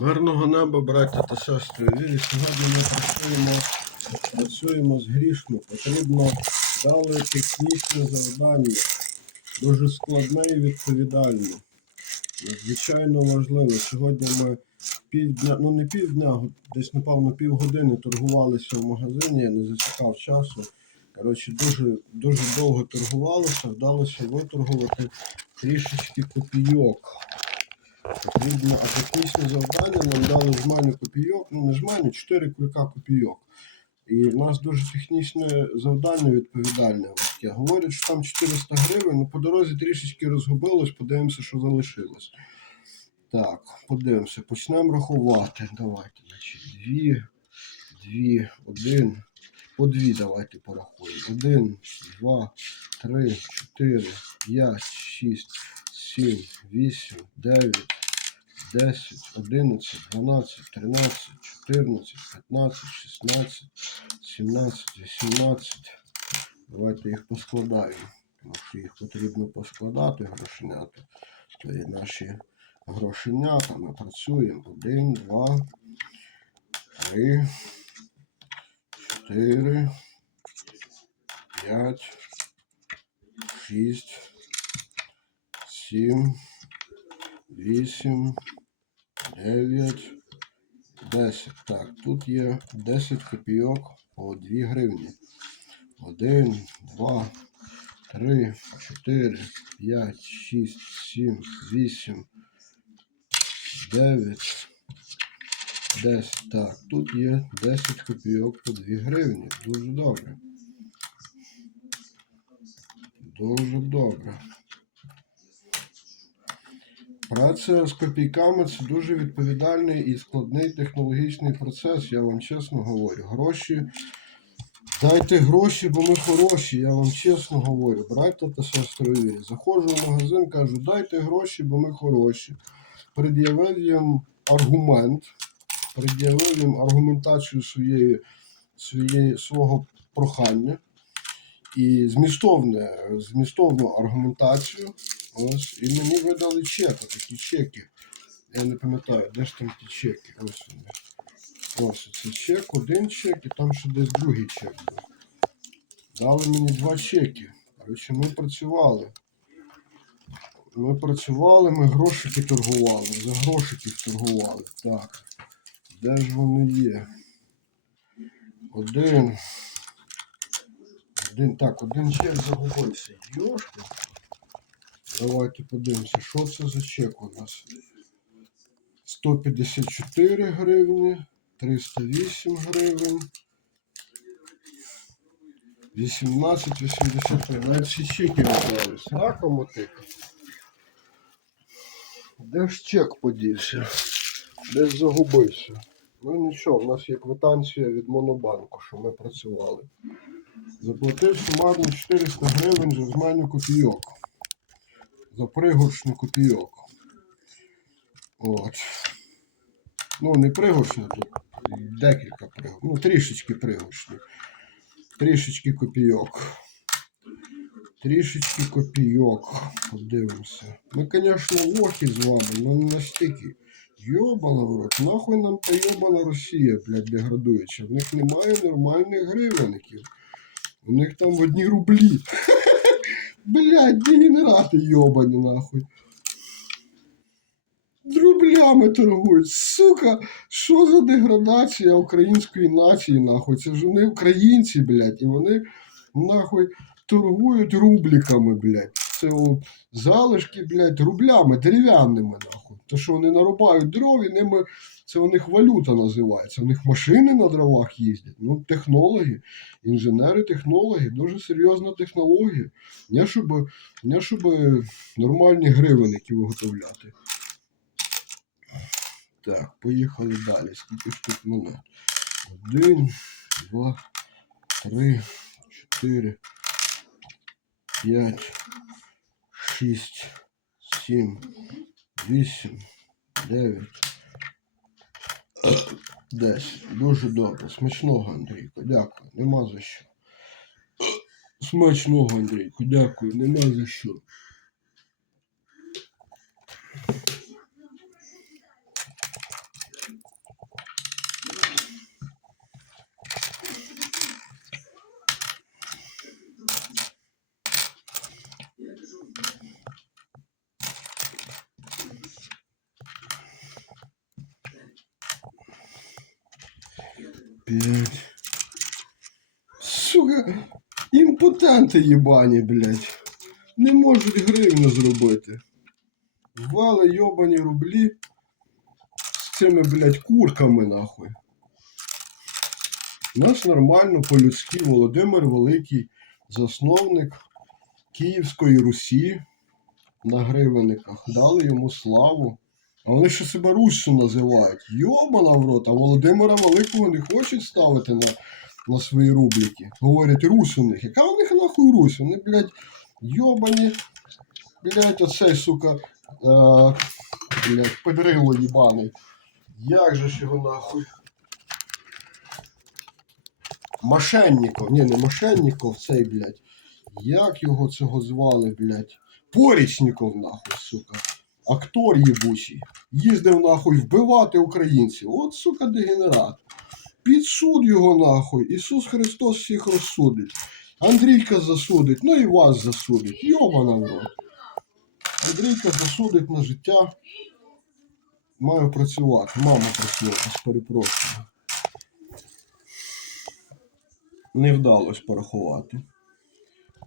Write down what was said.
Гарного неба, браття та сестри. Вірі, сьогодні ми працюємо, працюємо з грішми. Потрібно дали технічне завдання, дуже складне і відповідальне. Надзвичайно важливе. Сьогодні ми півдня, ну не півдня, десь напевно півгодини торгувалися в магазині, я не засікав часу. Коротше, дуже, дуже довго торгувалися, вдалося виторгувати трішечки копійок. А технічне завдання нам дали жменю копійок, ну не жменю, 4 кулька копійок. І в нас дуже технічне завдання відповідальне. Таке. Говорять, що там 400 гривень, ну по дорозі трішечки розгубилось, подивимося, що залишилось. Так, подивимося, почнемо рахувати. Давайте, значить, дві, дві, один. По дві давайте порахуємо. Один, два, три, чотири, п'ять, шість, сім, вісім, дев'ять, десять, одинадцять, дванадцять, тринадцять, чотирнадцять, п'ятнадцять, шістнадцять, сімнадцять, вісімнадцять. Давайте їх поскладаємо. Тому їх потрібно поскладати, грошенята. Це є наші грошенята. Ми працюємо. Один, два, три, чотири, п'ять, шість, сім, вісім, дев'ять, десять. Так, тут є 10 копійок по 2 гривні. Один, два, три, чотири, п'ять, шість, сім, вісім, дев'ять, десять. Так, тут є 10 копійок по 2 гривні. Дуже добре. Дуже добре. Праця з копійками це дуже відповідальний і складний технологічний процес, я вам чесно говорю. Гроші. Дайте гроші, бо ми хороші, я вам чесно говорю, браття та сестри. Заходжу в магазин, кажу, дайте гроші, бо ми хороші. Пред'явив їм аргумент, пред'явив їм аргументацію своєї, своєї, свого прохання і змістовну аргументацію. Ось, і мені видали чек, такі чеки. Я не пам'ятаю, де ж там ті чеки. Ось вони. Ось це чек, один чек, і там ще десь другий чек був. Дали мені два чеки. Коротше, ми працювали. Ми працювали, ми грошики торгували, за грошики торгували. Так. Де ж вони є? Один. Один. Так, один чек загубився. Йошки. Давайте подивимося, що це за чек у нас. 154 гривні, 308 гривень. 18,85. Навіть всі чеки віддались. Рака мотика. Де ж чек подівся? Десь загубився. Ну нічого, в нас є квитанція від Монобанку, що ми працювали. Заплатив сумарно 400 гривень за зменю копійок. За пригоршню копійок. От. Ну, не пригоршня, тут декілька пригоршень. Ну, трішечки пригоршні. Трішечки копійок. Трішечки копійок. Подивимося. Ми, звісно, лохи з вами, але не настільки. Йобана в рот, нахуй нам та йобана Росія, блядь, деградуюча. В них немає нормальних гривенників. У них там одні рублі. Блядь, дегенерати йобані нахуй. Рублями торгують. Сука, що за деградація української нації, нахуй? Це ж вони українці, блядь, і вони нахуй торгують рубліками, блядь. О, залишки, блядь, рублями, дерев'яними, нахуй. То, що вони нарубають дров, і ними це у них валюта називається. У них машини на дровах їздять. Ну, технологи, інженери, технологи, дуже серйозна технологія. Не щоб, не щоб нормальні гривенники виготовляти. Так, поїхали далі. Скільки ж тут монет? Один, два, три, чотири, п'ять, шість, сім, вісім, дев'ять. Десять. Дуже добре. Смачного, Андрійко. Дякую. Нема за що. Смачного, Андрійко. Дякую. Нема за що. П'ять. Сука, імпотенти їбані, блядь. Не можуть гривню зробити. Ввали йобані рублі з цими, блядь, курками, нахуй. У нас нормально по-людськи Володимир Великий, засновник Київської Русі на гривенниках. Дали йому славу. Вони ще себе Руссю називають. Йобана в рот, а Володимира Великого не хочуть ставити на, на свої рубліки. Говорять, Русь у них. Яка у них нахуй Русь? Вони, блядь, йобані. Блядь, оцей, сука, е, блядь, педрило їбаний. Як же ж його нахуй? Мошенников. Ні, не Мошенников, цей, блядь. Як його цього звали, блядь? Порічников, нахуй, сука. Актор їбучий. Їздив нахуй вбивати українців. От, сука, дегенерат. Під суд його нахуй. Ісус Христос всіх розсудить. Андрійка засудить, ну і вас засудить. Йобана в рот. Андрійка засудить на життя. Маю працювати. Мама працювати, перепрошую. Не вдалося порахувати.